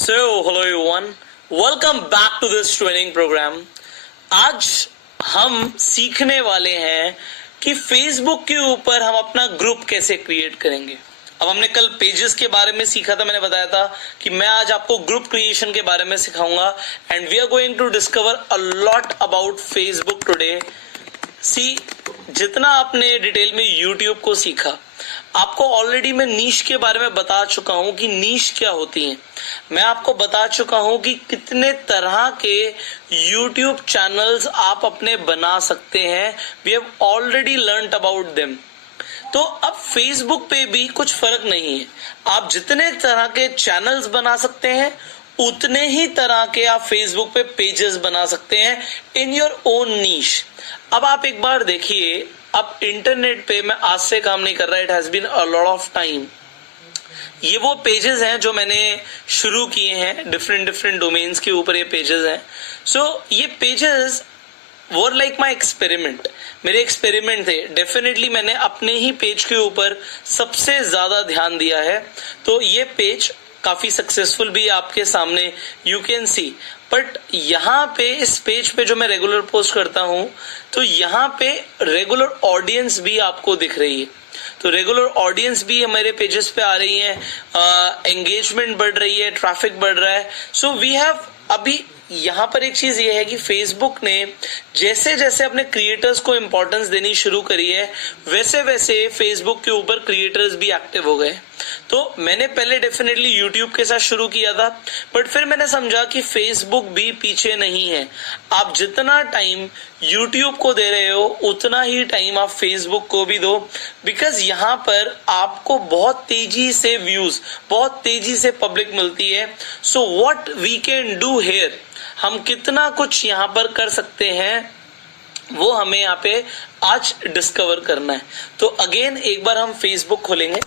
So, hello everyone. Welcome back to this training program. आज हम सीखने वाले हैं कि Facebook के ऊपर हम अपना ग्रुप कैसे क्रिएट करेंगे। अब हमने कल पेजेस के बारे में सीखा था, मैंने बताया था कि मैं आज आपको ग्रुप क्रिएशन के बारे में सिखाऊंगा and we are going to discover a lot about Facebook today. See, जितना आपने डिटेल में YouTube को सीखा, आपको ऑलरेडी मैं नीश के बारे में बता चुका हूं कि नीश क्या होती है। मैं आपको बता चुका हूं कि कितने तरह के YouTube चैनल्स आप अपने बना सकते हैं। We have already learned about them. तो अब Facebook पे भी कुछ फर्क नहीं है। आप जितने तरह के चैनल्स बना सकते हैं, उतने ही तरह के आप Facebook पे पेजेस बना सकते हैं इन योर ओन नीश। अब आप एक बार देखिए, अब इंटरनेट पे मैं आज से काम नहीं कर रहा, it has been a lot of time. ये वो पेजेस हैं जो मैंने शुरू किए हैं, डिफरेंट डोमेन्स के ऊपर ये पेजेस हैं। सो ये pages were like my experiment, मेरे एक्सपेरिमेंट थे। डेफिनेटली मैंने अपने ही पेज के ऊपर सबसे ज्यादा ध्यान दिया है। तो ये पेज काफी सक्सेसफुल भी आपके सामने यू कैन सी। बट यहाँ पे इस पेज पे जो मैं रेगुलर पोस्ट करता हूँ, तो यहाँ पे रेगुलर ऑडियंस भी आपको दिख रही है। तो रेगुलर ऑडियंस भी हमारे पेजेस पे आ रही है, एंगेजमेंट बढ़ रही है, ट्रैफिक बढ़ रहा है। सो वी हैव, अभी यहाँ पर एक चीज ये है कि फेसबुक ने जैसे जैसे अपने क्रिएटर्स को इंपॉर्टेंस देनी शुरू करी है, वैसे वैसे फेसबुक के ऊपर क्रिएटर्स भी एक्टिव हो गए। तो मैंने पहले डेफिनेटली यूट्यूब के साथ शुरू किया था, बट फिर मैंने समझा कि फेसबुक भी पीछे नहीं है। आप जितना टाइम यूट्यूब को दे रहे हो, उतना ही टाइम आप फेसबुक को भी दो, बिकॉज यहाँ पर आपको बहुत तेजी से व्यूज, बहुत तेजी से पब्लिक मिलती है। So what we can do here, हम कितना कुछ यहाँ पर कर सकते हैं, वो हमें यहाँ पे आज डिस्कवर करना है। तो अगेन एक बार हम फेसबुक खोलेंगे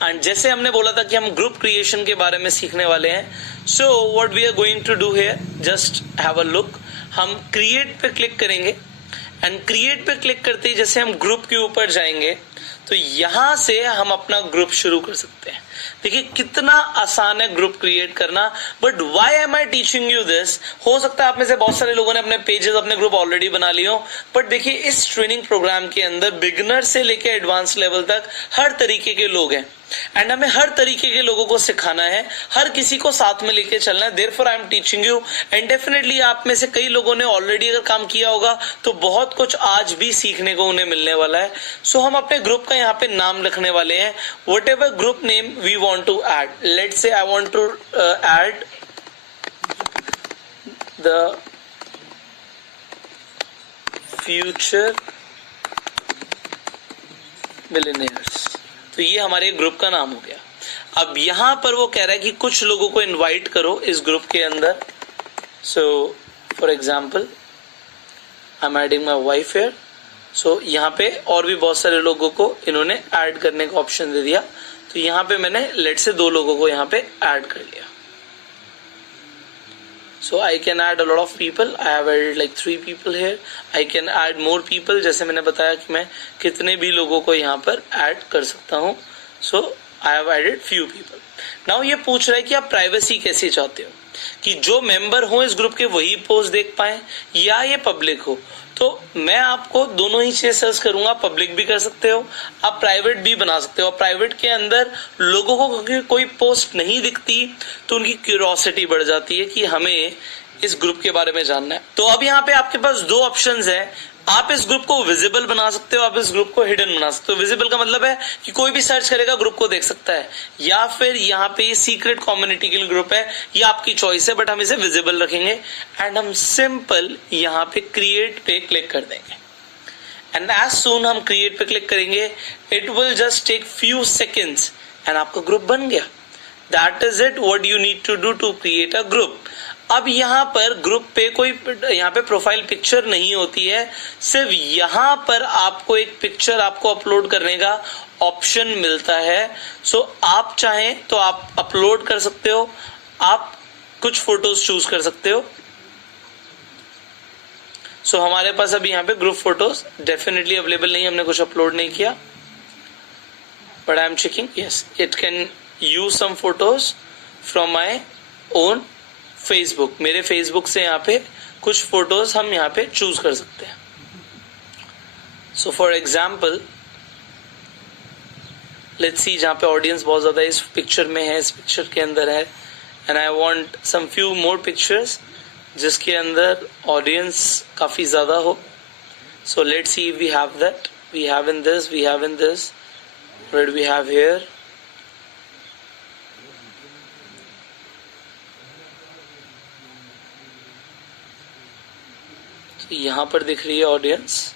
एंड जैसे हमने बोला था कि हम ग्रुप क्रिएशन के बारे में सीखने वाले हैं। So what we are going to do here, just have a look. हम क्रिएट पे क्लिक करेंगे एंड क्रिएट पे क्लिक करते ही जैसे हम ग्रुप के ऊपर जाएंगे, तो यहां से हम अपना ग्रुप शुरू कर सकते हैं। देखिए कितना आसान है ग्रुप क्रिएट करना। But why am I teaching you this? हो सकता है आप में से बहुत सारे लोगों ने अपने पेजेस, अपने ग्रुप ऑलरेडी बना लिए हो, बट देखिए इस ट्रेनिंग प्रोग्राम के अंदर बिगिनर से लेकर एडवांस लेवल तक हर तरीके के लोग हैं एंड हमें हर तरीके के लोगों को सिखाना है, हर किसी को साथ में लेके चलना है। Therefore I am teaching you and definitely आप में से कई लोगों ने ऑलरेडी अगर काम किया होगा तो बहुत कुछ आज भी सीखने को उन्हें मिलने वाला है। सो हम अपने ग्रुप का यहाँ पे नाम रखने वाले हैं, whatever group name we want to add. Let's say I want to add the future millionaires. तो ये हमारे ग्रुप का नाम हो गया। अब यहां पर वो कह रहा है कि कुछ लोगों को इनवाइट करो इस ग्रुप के अंदर। So for example I am adding my wife here. सो यहाँ पे और भी बहुत सारे लोगों को इन्होंने ऐड करने का ऑप्शन दे दिया। तो यहाँ पे मैंने लेट से 2 लोगों को यहाँ पे ऐड कर लिया। So I can add a lot of people. I have added like 3 people here. I can add more people. जैसे मैंने बताया कि मैं कितने भी लोगों को यहाँ पर ऐड कर सकता हूँ। So I have added few people. Now ये पूछ रहा है कि आप प्राइवेसी कैसे चाहते हो, कि जो मेंबर हो इस ग्रुप के वही पोस्ट देख पाए या ये पब्लिक हो। तो मैं आपको दोनों ही चीजें सर्च करूंगा। पब्लिक भी कर सकते हो, आप प्राइवेट भी बना सकते हो। प्राइवेट के अंदर लोगों को क्योंकि कोई पोस्ट नहीं दिखती तो उनकी क्यूरियोसिटी बढ़ जाती है कि हमें इस ग्रुप के बारे में जानना है। तो अब यहाँ पे आपके पास 2 ऑप्शंस है। आप इस ग्रुप को विजिबल बना सकते हो, आप इस ग्रुप को हिडन बना सकते हो। विजिबल का मतलब है कि कोई भी सर्च करेगा ग्रुप को देख सकता है, या फिर यहाँ पे ये सीक्रेट कम्युनिटी के लिए ग्रुप है, ये आपकी चॉइस है, बट हम इसे विजिबल रखेंगे एंड हम सिंपल यहाँ पे क्रिएट पे क्लिक कर देंगे। एंड एज सून हम क्रिएट पे क्लिक करेंगे, it will just take few seconds and आपका ग्रुप बन गया। That is it, what you need to do to create a group. अब यहाँ पर ग्रुप पे कोई यहाँ पे प्रोफाइल पिक्चर नहीं होती है, सिर्फ यहाँ पर आपको एक पिक्चर आपको अपलोड करने का ऑप्शन मिलता है। सो आप चाहें तो आप अपलोड कर सकते हो, आप कुछ फोटोज चूज कर सकते हो। सो हमारे पास अभी यहाँ पे ग्रुप फोटोज डेफिनेटली अवेलेबल नहीं, हमने कुछ अपलोड नहीं किया, but I am checking, yes it can use some photos. From my own Facebook, मेरे फेसबुक से यहाँ पे कुछ फोटोज हम यहाँ पे चूज कर सकते हैं. सो फॉर एग्जाम्पल लेट्स सी, जहाँ पे ऑडियंस बहुत ज्यादा इस पिक्चर में है, इस पिक्चर के अंदर है, and I want some few more pictures जिसके अंदर ऑडियंस काफी ज्यादा हो. So let's see we have that, we have in this, we have in this, what we have here. यहां पर दिख रही है ऑडियंस.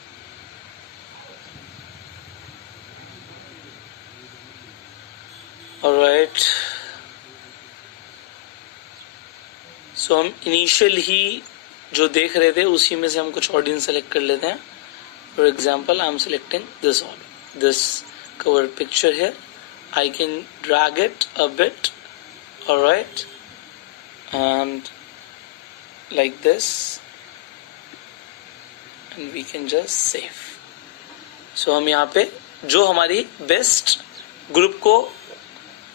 ऑलराइट, सो हम इनिशियल ही जो देख रहे थे उसी में से हम कुछ ऑडियंस सेलेक्ट कर लेते हैं. For example I M selecting this cover picture here. I can drag it a bit, alright, and like this, and we can just save. So हम यहाँ पे जो हमारी बेस्ट ग्रुप को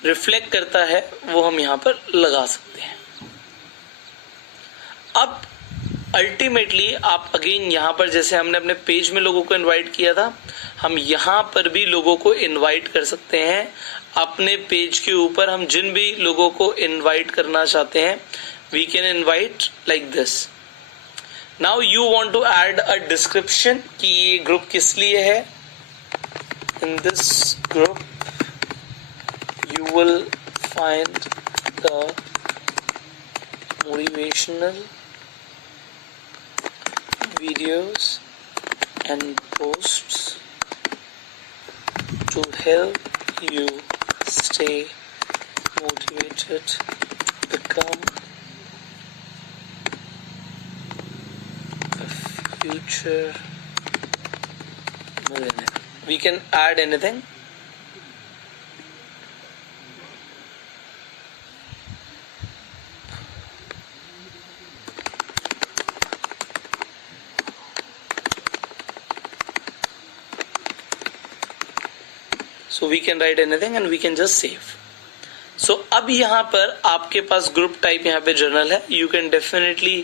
रिफ्लेक्ट करता है वो हम यहाँ पर लगा सकते हैं. अब अल्टीमेटली आप अगेन यहाँ पर जैसे हमने अपने पेज में लोगों को इनवाइट किया था, हम यहाँ पर भी लोगों को इनवाइट कर सकते हैं. अपने पेज के ऊपर हम जिन भी लोगों को इनवाइट करना चाहते हैं, we can invite like this. Now you want to add a description कि ये ग्रुप किस लिए है. In this group you will find the motivational videos and posts to help you stay motivated to become a future millionaire. We can add anything. So we can write anything and we can just save. So अब यहाँ पर आपके पास group type यहाँ पे journal है. You can definitely,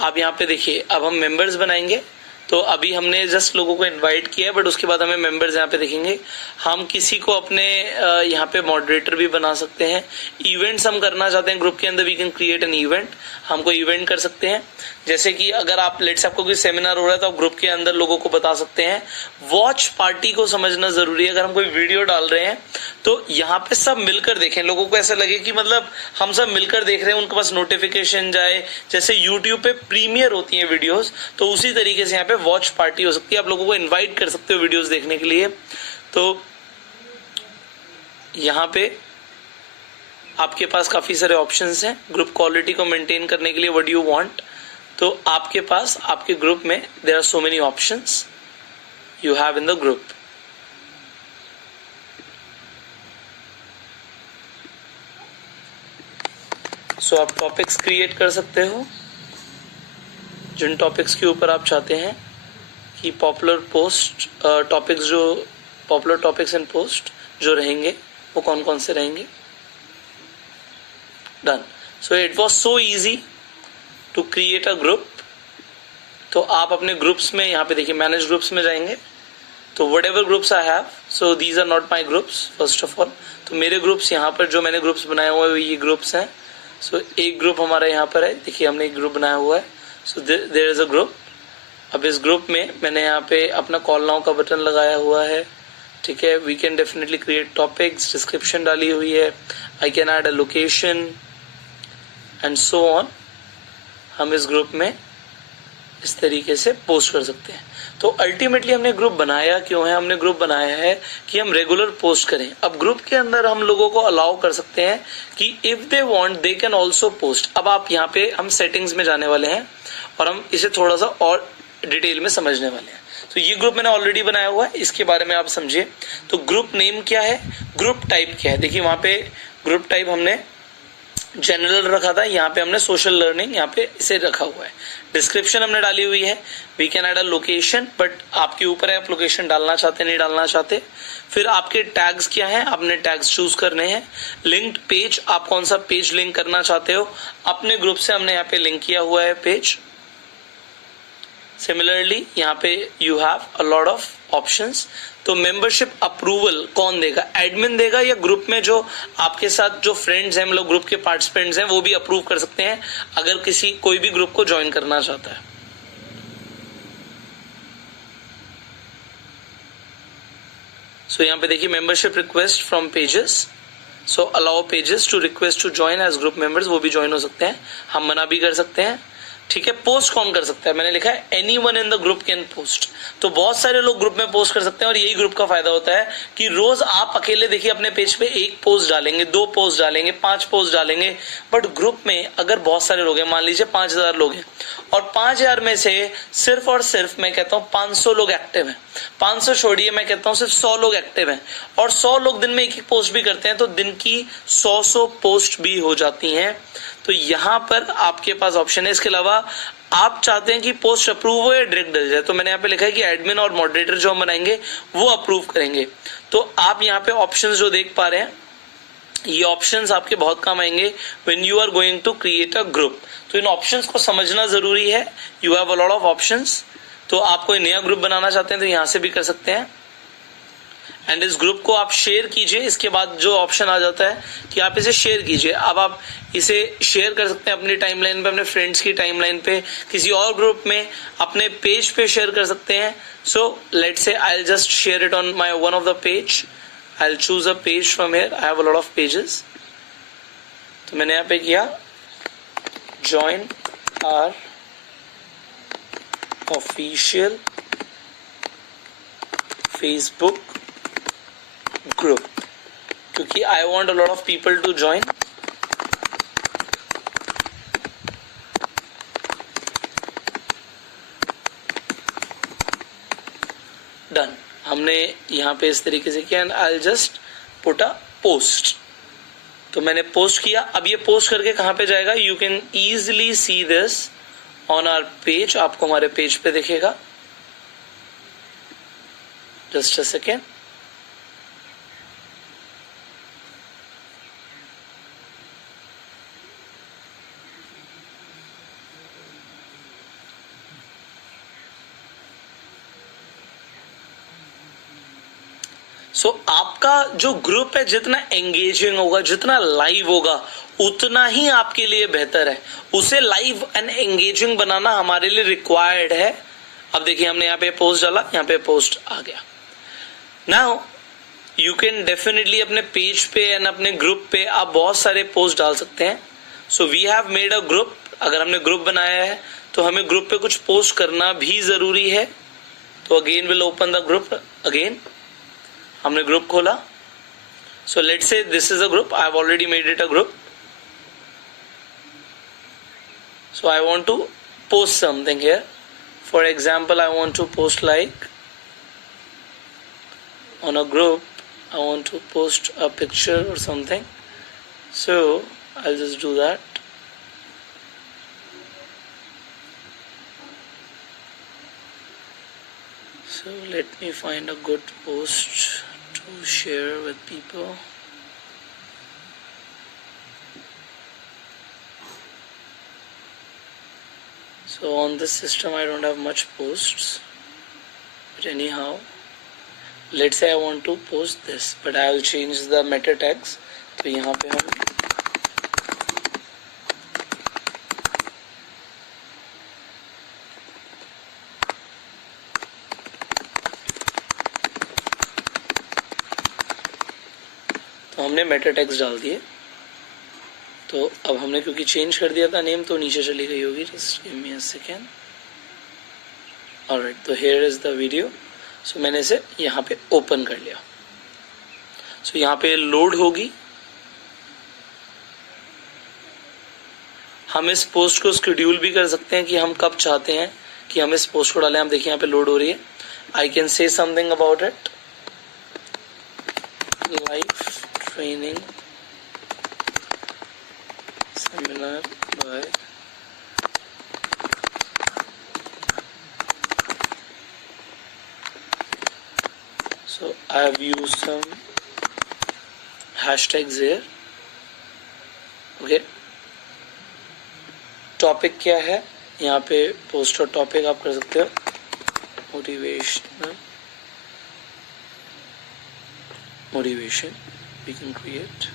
आप यहाँ पे देखिए, अब हम मेंबर्स बनाएंगे. तो अभी हमने जस्ट लोगों को इनवाइट किया है, बट उसके बाद हमें मेंबर्स यहाँ पे दिखेंगे. हम किसी को अपने यहाँ पे मॉडरेटर भी बना सकते हैं. इवेंट्स हम करना चाहते हैं ग्रुप के अंदर, we can create an event. हम कोई इवेंट कर सकते हैं, जैसे कि अगर आप लेट्स आपको कोई सेमिनार हो रहा है तो आप ग्रुप के अंदर लोगों को बता सकते हैं. वॉच पार्टी को समझना जरूरी है. अगर हम कोई वीडियो डाल रहे हैं तो यहाँ पे सब मिलकर देखें, लोगों को ऐसा लगे कि मतलब हम सब मिलकर देख रहे हैं, उनके पास नोटिफिकेशन जाए. जैसे यूट्यूब पे प्रीमियर होती है वीडियोस, तो उसी तरीके से यहाँ पे वॉच पार्टी हो सकती है. आप लोगों को इन्वाइट कर सकते हो वीडियोस देखने के लिए. तो यहाँ पे आपके पास काफी सारे ऑप्शंस हैं ग्रुप क्वालिटी को मेंटेन करने के लिए. व्हाट यू वांट, तो आपके पास आपके ग्रुप में there are so many options you have in the group. So आप टॉपिक्स क्रिएट कर सकते हो, जिन टॉपिक्स के ऊपर आप चाहते हैं कि पॉपुलर पोस्ट टॉपिक्स, जो पॉपुलर टॉपिक्स एंड पोस्ट जो रहेंगे वो कौन कौन से रहेंगे. Done. So it was so easy to create a group. तो आप अपने ग्रुप्स में यहाँ पे देखिए, मैनेज ग्रुप्स में जाएंगे तो whatever groups I have, so these are not my groups first of all. तो मेरे ग्रुप्स यहाँ पर जो मैंने ग्रुप्स बनाए हुए हैं ये ग्रुप्स हैं. सो एक ग्रुप हमारा यहाँ पर है, देखिए हमने एक ग्रुप बनाया हुआ है. So there is a group. अब इस ग्रुप में मैंने यहाँ पे अपना कॉल नाउ का बटन लगाया हुआ है. ठीक है, we can definitely create topics, description डाली हुई है, I can add a location and so on. हम इस ग्रुप में इस तरीके से पोस्ट कर सकते हैं. तो अल्टीमेटली हमने ग्रुप बनाया क्यों है? हमने ग्रुप बनाया है कि हम रेगुलर पोस्ट करें. अब ग्रुप के अंदर हम लोगों को अलाउ कर सकते हैं कि if they want they can also post. अब आप यहाँ पे हम सेटिंग्स में जाने वाले हैं और हम इसे थोड़ा सा और डिटेल में समझने वाले हैं. तो ये ग्रुप मैंने ऑलरेडी बनाया हुआ है, इसके बारे में आप समझिए. तो ग्रुप नेम क्या है, ग्रुप टाइप क्या है. देखिए वहां पे ग्रुप टाइप हमने जनरल रखा था, यहाँ पे हमने सोशल लर्निंग यहाँ पे इसे रखा हुआ है। डिस्क्रिप्शन हमने डाली हुई है, we can add a location, but आपके ऊपर है आप लोकेशन डालना चाहते नहीं डालना चाहते। फिर आपके टैग्स क्या है, आपने टैग्स चूज करने हैं। लिंक्ड पेज, आप कौन सा पेज लिंक करना चाहते हो, अपने ग्रुप से हमने यहाँ पे लिंक किया हुआ है पेज। सिमिलरली यहाँ पे you have a lot of options. तो मेंबरशिप अप्रूवल कौन देगा, एडमिन देगा या ग्रुप में जो आपके साथ जो फ्रेंड्स हैं, मतलब ग्रुप के पार्टिसिपेंट्स हैं, वो भी अप्रूव कर सकते हैं अगर कोई भी ग्रुप को ज्वाइन करना चाहता है। सो यहाँ पे देखिए membership request from pages, so allow pages to request to join as group members, वो भी ज्वाइन हो सकते हैं, हम मना भी कर सकते हैं। ठीक है, पोस्ट कौन कर सकता है, मैंने लिखा है any one in the group can post. तो बहुत सारे लोग ग्रुप में पोस्ट कर सकते हैं और यही ग्रुप का फायदा होता है कि रोज आप अकेले देखिए अपने पेज पे एक पोस्ट डालेंगे, 2 पोस्ट डालेंगे, 5 पोस्ट डालेंगे, बट ग्रुप में अगर बहुत सारे लोग हैं, मान लीजिए 5000 लोग हैं और 5000 में से सिर्फ और सिर्फ मैं कहता हूँ 500 लोग एक्टिव हैं, 500 छोड़िए, मैं कहता हूँ सिर्फ 100 लोग एक्टिव हैं और 100 लोग दिन में एक पोस्ट भी करते हैं, तो दिन की 100 पोस्ट भी हो जाती हैं। तो यहां पर आपके पास ऑप्शन है। इसके अलावा आप चाहते हैं कि पोस्ट अप्रूव हो या डायरेक्ट डल जाए, तो मैंने यहाँ पे लिखा है कि एडमिन और मॉडरेटर जो हम बनाएंगे वो अप्रूव करेंगे। तो आप यहाँ पे ऑप्शंस जो देख पा रहे हैं, ये ऑप्शंस आपके बहुत काम आएंगे when you are going to create a group. तो इन ऑप्शंस को समझना जरूरी है। You have a lot of options. तो आप कोई नया ग्रुप बनाना चाहते हैं तो यहाँ से भी कर सकते हैं एंड इस ग्रुप को आप शेयर कीजिए। इसके बाद जो ऑप्शन आ जाता है कि आप इसे शेयर कीजिए। अब आप इसे शेयर कर सकते हैं अपनी टाइमलाइन पे, अपने फ्रेंड्स की टाइमलाइन पे, किसी और ग्रुप में, अपने पेज पे शेयर कर सकते हैं। So let's say I will just share it on my one of the page. I will choose a page from here, I have a lot of pages. तो मैंने यहाँ पे किया join our official Facebook group, क्योंकि I want a lot of people to join. Done, हमने यहाँ पे इस तरीके से किया and I will just put a post. तो मैंने पोस्ट किया। अब ये पोस्ट करके कहाँ पे जाएगा, you can easily see this on our page. आपको हमारे पेज पे दिखेगा। Just a second. सो आपका जो ग्रुप है जितना एंगेजिंग होगा, जितना लाइव होगा, उतना ही आपके लिए बेहतर है। उसे लाइव एंड एंगेजिंग बनाना हमारे लिए रिक्वायर्ड है। अब देखिए हमने यहाँ पे पोस्ट डाला, यहाँ पे पोस्ट आ गया। नाउ यू कैन डेफिनेटली अपने पेज पे एंड अपने ग्रुप पे आप बहुत सारे पोस्ट डाल सकते हैं। So we have made a group. अगर हमने ग्रुप बनाया है तो हमें ग्रुप पे कुछ पोस्ट करना भी जरूरी है। तो again will open the group again. हमने ग्रुप खोला। So let's say this is a group, I have already made it a group. So I want to post something here. For example I want to post like on a group, I want to post a picture or something, so I'll just do that. So let me find a good post to share with people. So on this system I don't have much posts, but anyhow let's say I want to post this, but I will change the meta tags. तो यहाँ पे हम हमने Meta tags डाल दिए। तो अब हमने क्योंकि चेंज कर दिया था नेम, तो नीचे चली गई होगी। Just give me a second. Alright, तो हियर इज द वीडियो। सो मैंने इसे यहाँ पे ओपन कर लिया। सो यहाँ पे लोड होगी। हम इस पोस्ट को शेड्यूल भी कर सकते हैं कि हम कब चाहते हैं कि हम इस पोस्ट को डालें। आप देखिए यहाँ पे लोड हो रही है। I can say something about it, life training seminar by so I have used some hashtags here. Okay, topic क्या है यहाँ पे, पोस्ट और टॉपिक आप कर सकते हो. Motivation we can create.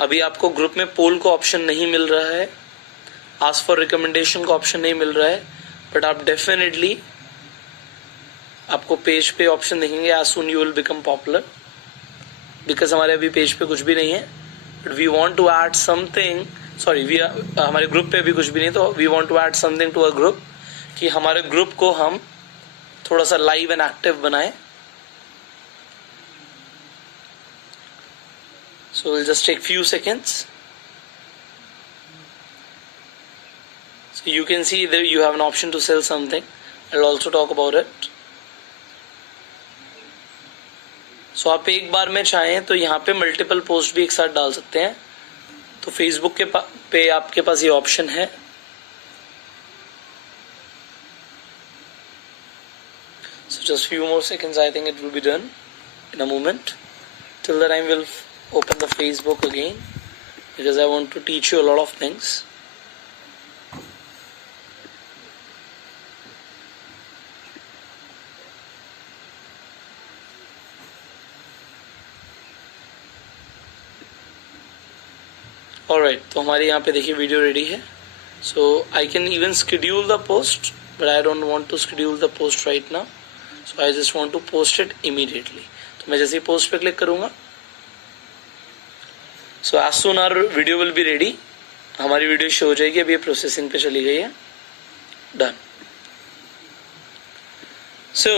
अभी आपको ग्रुप में पोल का ऑप्शन नहीं मिल रहा है, आस्क फॉर रिकमेंडेशन का ऑप्शन नहीं मिल रहा है, बट आप डेफिनेटली आपको पेज पे ऑप्शन देखेंगे as soon you will become popular. Because हमारे अभी पेज पे कुछ भी नहीं है, but we want to add something. Sorry, हमारे ग्रुप पे भी कुछ भी नहीं, तो we want to add something to a group, कि हमारे ग्रुप को हम थोड़ा सा लाइव एंड एक्टिव बनाएं. So we'll just take few seconds. So you can see there you have an option to sell something. I'll also talk about it. So आप एक बार में चाहें तो यहाँ पे मल्टीपल पोस्ट भी एक साथ डाल सकते हैं. तो फेसबुक के पे आपके पास ये ऑप्शन है. So just few more seconds, I think it will be done in a moment. Till that time we'll open the Facebook again, because I want to teach you a lot of things. Alright, तो हमारे यहाँ पे देखिए video ready है. So I can even schedule the post, but I don't want to schedule the post right now. So I just want to post it immediately. तो मैं जैसे ही post पे क्लिक करूँगा, so as soon our video will be ready, हमारी video show हो जाएगी. अभी ये प्रोसेसिंग पे चली गई है. Done. So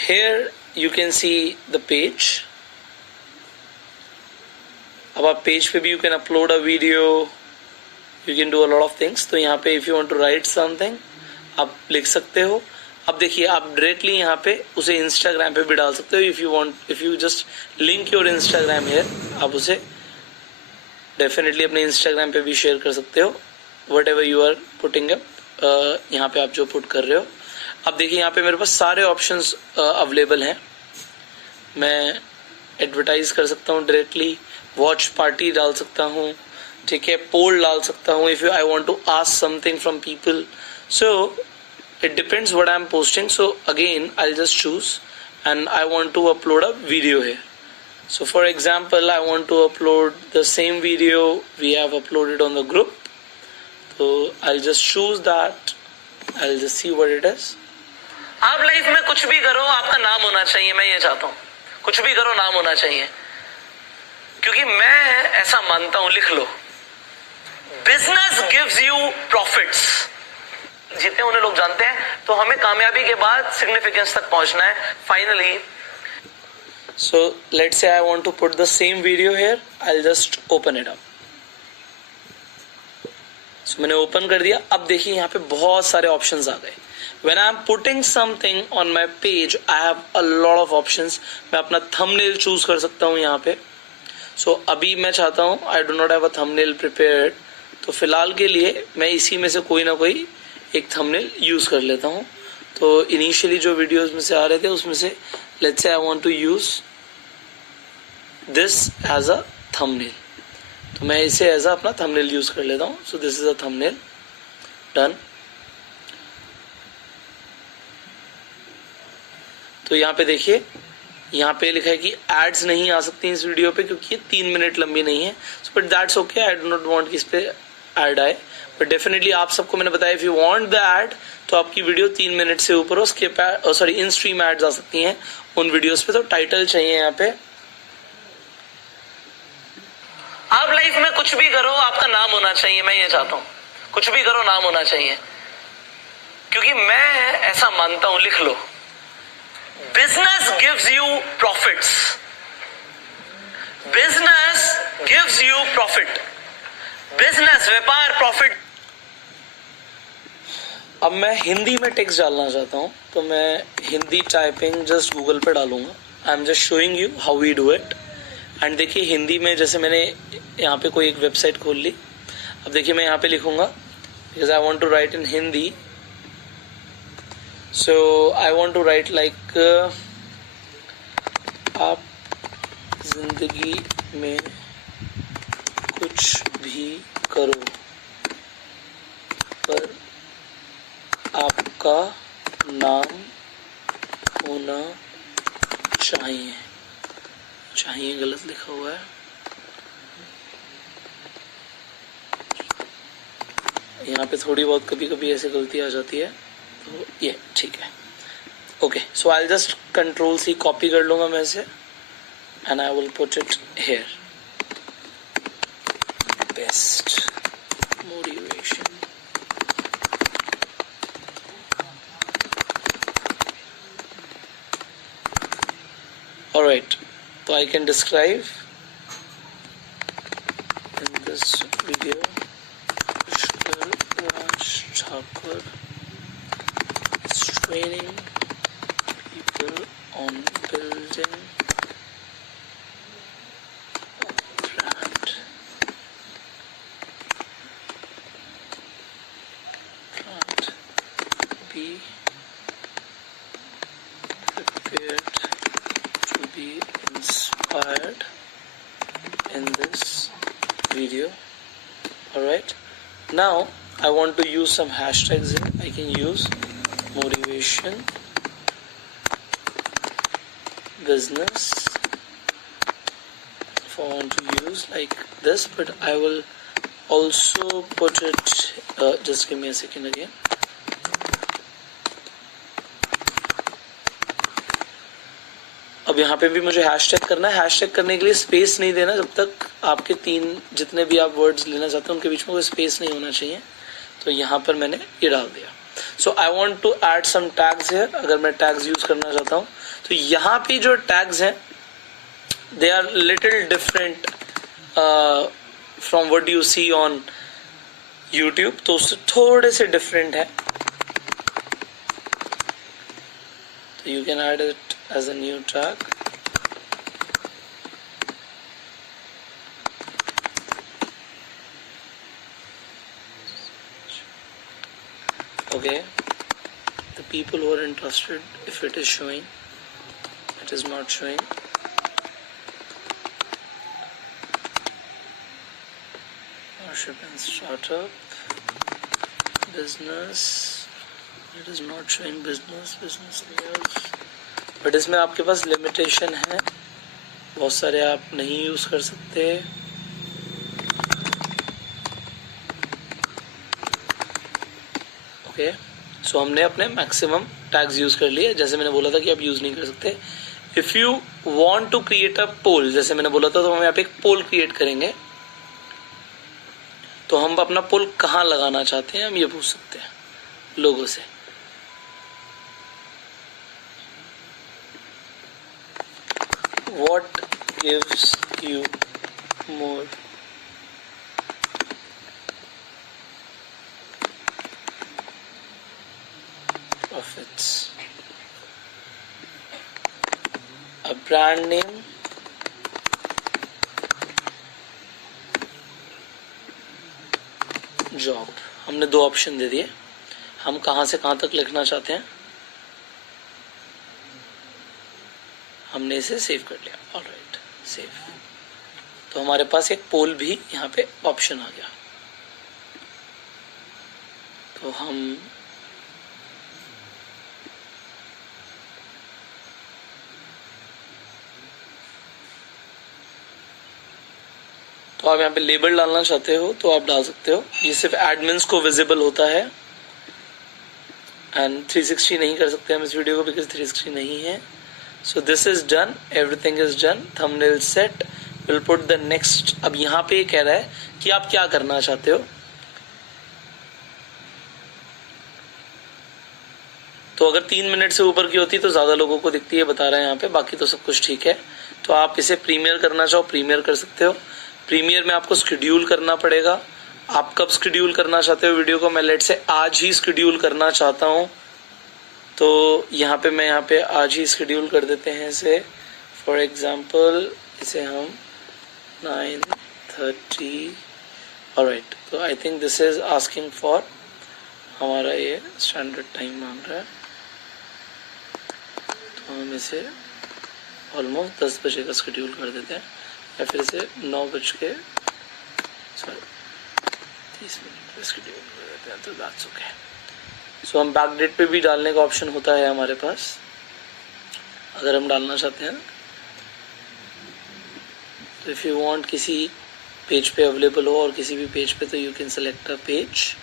here you can see the page. अब आप पेज पे भी you can upload a video, you can do a lot of things. तो यहाँ पे if you want to write something आप लिख सकते हो. अब देखिए आप डायरेक्टली यहाँ पे उसे इंस्टाग्राम पे भी डाल सकते हो. if you just link your Instagram here, आप उसे डेफिनेटली अपने इंस्टाग्राम पे भी शेयर कर सकते हो. Whatever you are putting up, यहाँ पे आप जो पुट कर रहे हो. अब देखिए यहाँ पे मेरे पास सारे ऑप्शंस अवेलेबल हैं. मैं एडवर्टाइज कर सकता हूँ डायरेक्टली, वॉच पार्टी डाल सकता हूँ, ठीक है, पोल डाल सकता हूँ. If I want to ask something from people, so it depends what I am posting. So again I just choose and I want to upload a video है. So for example, I want to upload the same video we have uploaded on the group. So I'll just choose that. I'll just see what it is. आप life में कुछ भी करो, आपका नाम होना चाहिए. मैं ये चाहता हूँ, कुछ भी करो नाम होना चाहिए, क्योंकि मैं ऐसा मानता हूँ. लिख लो, बिजनेस गिव्स यू प्रॉफिट्स. जितने उन्हें लोग जानते हैं, तो हमें कामयाबी के बाद सिग्निफिकेंस तक पहुंचना है. Finally, so let's say I want to put the same video here. I'll just open it up. So मैंने ओपन कर दिया. अब देखिए यहाँ पे बहुत सारे ऑप्शंस आ गए. When I'm putting something on my page, I have a lot of options. मैं अपना thumbnail चूज कर सकता हूँ यहाँ पे. So अभी मैं चाहता हूँ, I do not have a thumbnail prepared, तो फिलहाल के लिए मैं इसी में से कोई ना कोई एक thumbnail यूज कर लेता हूँ. तो इनिशियली जो वीडियोस में से आ रहे थे उसमें से let's say I want to use this as a thumbnail, तो मैं इसे एज अपना thumbnail यूज कर लेता हूँ. So this is a thumbnail. Done. तो यहाँ पे देखिए, यहाँ पे लिखा है कि एड्स नहीं आ सकती इस वीडियो पे क्योंकि ये 3 मिनट लंबी नहीं है. But that's okay, I do not want कि इस पे ऐड आए. बट डेफिनेटली आप सबको मैंने बताया, if you want the ad तो आपकी वीडियो 3 मिनट से ऊपर हो, skip sorry in stream ads आ सकती हैं उन वीडियोस पे. तो टाइटल चाहिए यहाँ पे. आप लाइफ में कुछ भी करो, आपका नाम होना चाहिए. मैं ये चाहता हूँ, कुछ भी करो नाम होना चाहिए, क्योंकि मैं ऐसा मानता हूँ. लिख लो, business gives you profits. Business gives you profit. Business, व्यापार, प्रॉफिट। अब मैं हिंदी में टेक्स्ट डालना चाहता हूं, तो मैं हिंदी टाइपिंग जस्ट गूगल पे डालूंगा। I am just showing you how we do it. And देखिए हिंदी में जैसे मैंने यहाँ पे कोई एक वेबसाइट खोल ली। अब देखिए मैं यहाँ पे लिखूंगा because I want to write in Hindi. So I want to write like आप जिंदगी में कुछ भी करो पर आपका नाम होना चाहिए। चाहिए गलत लिखा हुआ है, यहाँ पे थोड़ी बहुत कभी कभी ऐसे गलती आ जाती है, तो ये ठीक है। Okay, so I just control C copy कर लूंगा मैं इसे and I will put it here. Best motivation. Alright, so I can describe in this video Pushkar Raj Thakur is training people on building a brand. Can't be prepared to be inspired in this video. Alright, now I want to use some hashtags here. I can use motivation, business, if I want to use like this, but I will also put it just give me a second again. अब यहाँ पे भी मुझे hashtag करना है। Hashtag करने के लिए स्पेस नहीं देना जब तक आपके तीन जितने भी आप वर्ड्स लेना चाहते हैं उनके बीच में कोई स्पेस नहीं होना चाहिए। तो यहाँ पर मैंने ये डाल दिया। So I want to add some tags here. अगर मैं टैग्स यूज करना चाहता हूँ तो यहाँ पे जो टैग्स हैं they are little different from what you see on YouTube, तो उससे थोड़े से डिफरेंट है। तो you can add it as a new tag. Okay, the people who are interested, if it is showing, it is not showing. Worship and startup, business, it is not showing business layers. But इसमें आपके पास limitation है, बहुत सारे आप नहीं use कर सकते। Okay, सो हमने अपने मैक्सिमम टैग्स यूज कर लिए। जैसे मैंने बोला था कि आप यूज नहीं कर सकते। If you want to create a poll, जैसे मैंने बोला था, तो हम यहाँ पे एक पोल क्रिएट करेंगे। तो हम अपना पोल कहाँ लगाना चाहते हैं हम ये पूछ सकते हैं लोगों से। What gives you more profits? A brand name, job. हमने दो ऑप्शन दे दिए। हम कहाँ से कहाँ तक लिखना चाहते हैं हमने इसे सेव कर लिया। Alright, save. तो हमारे पास एक पोल भी यहाँ पे ऑप्शन आ गया। तो हम तो आप यहाँ पे लेबल डालना चाहते हो तो आप डाल सकते हो। ये सिर्फ एडमिन्स को विजिबल होता है एंड 360 नहीं कर सकते हम इस वीडियो को बिकॉज 360 नहीं है। So this is done, everything is done, thumbnail set, we'll put the next। अब यहाँ पे कह रहा है कि आप क्या करना चाहते हो। तो अगर 3 मिनट से ऊपर की होती तो ज्यादा लोगों को दिखती है, बता रहा है यहाँ पे। बाकी तो सब कुछ ठीक है। तो आप इसे प्रीमियर करना चाहो प्रीमियर कर सकते हो। प्रीमियर में आपको शेड्यूल करना पड़ेगा। आप कब शेड्यूल करना चाहते हो वीडियो को? मैं लेट से आज ही शेड्यूल करना चाहता हूँ, तो यहाँ पे आज ही शेड्यूल कर देते हैं इसे। फॉर एग्जाम्पल इसे हम 9:30, ऑलराइट। तो I think this is asking for, हमारा ये स्टैंडर्ड टाइम मांग रहा है, तो हम इसे ऑलमोस्ट 10 बजे का शेड्यूल कर देते हैं, या फिर इसे 9:30 पे शेड्यूल कर देते हैं, तो दैट्स ओके। सो हम बैक डेट पे भी डालने का ऑप्शन होता है हमारे पास, अगर हम डालना चाहते हैं। तो इफ़ यू वांट किसी पेज पे अवेलेबल हो और किसी भी पेज पे, तो you can select a page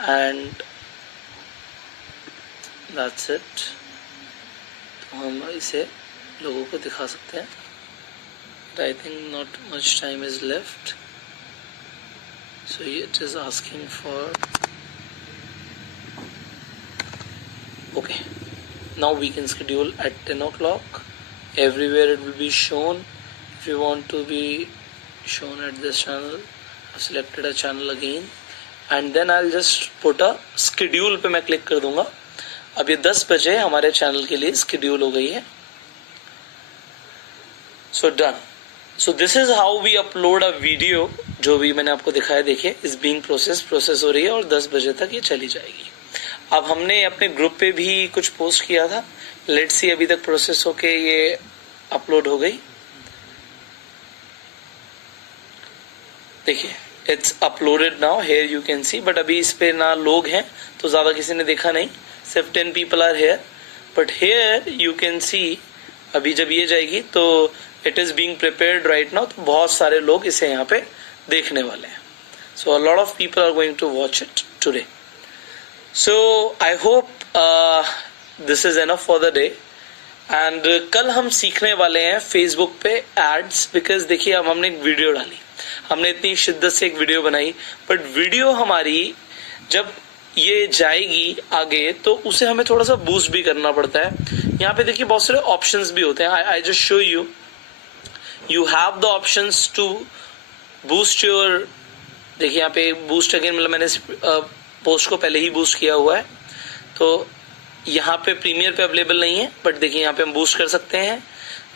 and that's it. तो हम इसे लोगों को दिखा सकते हैं। I think not much time is left, so it is asking for, okay, now we can schedule at 10 o'clock. Everywhere it will be shown. If you want to be shown at this channel, I've selected a channel again and then I'll just put a schedule पे मैं click कर दूंगा। अब ये 10 बजे हमारे channel के लिए schedule हो गई है। So done. So this is how we upload a video। जो भी मैंने आपको दिखाया, देखिए इज बीइंग प्रोसेस हो रही है और 10 बजे तक ये चली जाएगी। अब हमने अपने ग्रुप पे भी कुछ पोस्ट किया था, लेट्स सी अभी तक प्रोसेस होके ये अपलोड हो गई। देखिए it's uploaded now, here you can see, but अभी इस पे ना लोग हैं तो ज्यादा किसी ने देखा नहीं, सिर्फ 10 people are here, but here you can see अभी जब ये जाएगी तो it is being prepared right now, तो बहुत सारे लोग इसे यहाँ पे देखने वाले हैं। So a lot of people are going to watch it today. So I hope this is enough for the day. And कल हम सीखने वाले हैं फेसबुक पे एड्स, बिकॉज देखिए अब हमने एक वीडियो डाली, हमने इतनी शिद्दत से एक वीडियो बनाई, बट वीडियो हमारी जब ये जाएगी आगे तो उसे हमें थोड़ा सा बूस्ट भी करना पड़ता है। यहाँ पे देखिए बहुत सारे ऑप्शंस भी होते हैं। I just show you, you have the options to boost your, देखिए यहाँ पे बूस्ट अगेन, मतलब मैंने पोस्ट को पहले ही बूस्ट किया हुआ है, तो यहाँ पे प्रीमियर पे अवेलेबल नहीं है, बट देखिए यहाँ पे हम बूस्ट कर सकते हैं,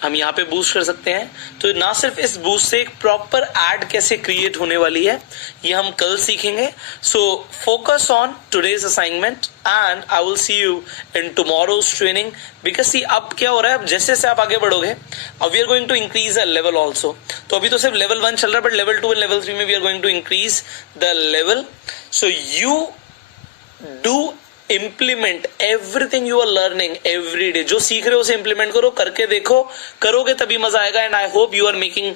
हम यहाँ पे बूस्ट कर सकते हैं। तो ना सिर्फ इस बूस्ट से एक प्रॉपर एड कैसे क्रिएट होने वाली है ये हम कल सीखेंगे। So focus on today's assignment and I will see you in tomorrow's training. Because see अब क्या हो रहा है, अब जैसे जैसे आप आगे बढ़ोगे, अब we are going to increase the level also. तो अभी तो सिर्फ लेवल 1 चल रहा है, बट लेवल 2 एंड लेवल 3 में we are going to increase the level. So you do implement everything you are learning every day. जो सीख रहे हो उसे इम्प्लीमेंट करो, करके देखो, करोगे तभी मजा आएगा। And I hope you are making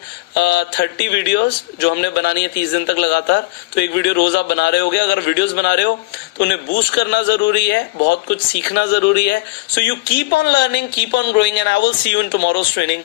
30 videos जो हमने बनानी है 30 दिन तक लगातार। तो एक वीडियो रोज आप बना रहे होगे। अगर वीडियोस बना रहे हो तो उन्हें बूस्ट करना जरूरी है, बहुत कुछ सीखना जरूरी है। So you keep on learning, keep on growing, and I will see you in tomorrow's training.